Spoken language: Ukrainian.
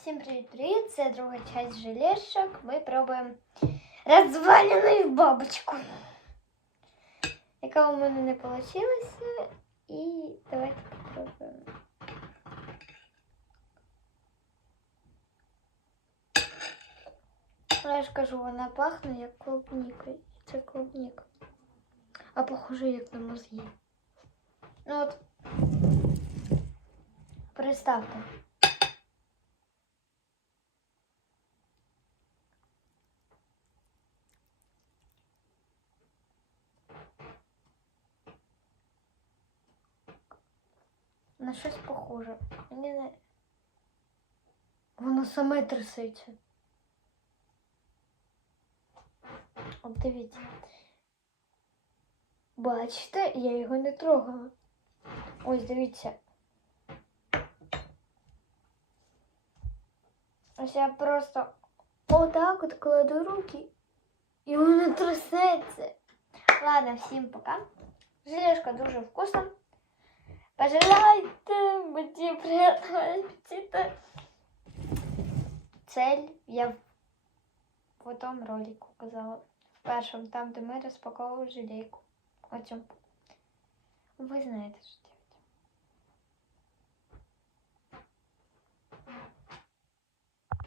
Всім привіт-привіт! Це друга часть желешок. Ми пробуємо розвалену бабочку, яка у мене не вийшла. І давайте попробуємо. Я ж кажу, вона пахне як клубнікою. Це клубніка. А похоже, як на мозги. Ну от. Представте. На щось похоже. Мені не... Воно саме трясеться. От дивіться. Бачите, я його не трогала. Ось дивіться. Ось я просто отак от кладу руки, і воно трясеться. Ладно, всім пока. Желешка дуже вкусна. Пожелайте мені приятного аппетита. Цель я в, в тому ролику казала. В першому, там, де ми розпаковували. Оцю. Ви знаєте, що це.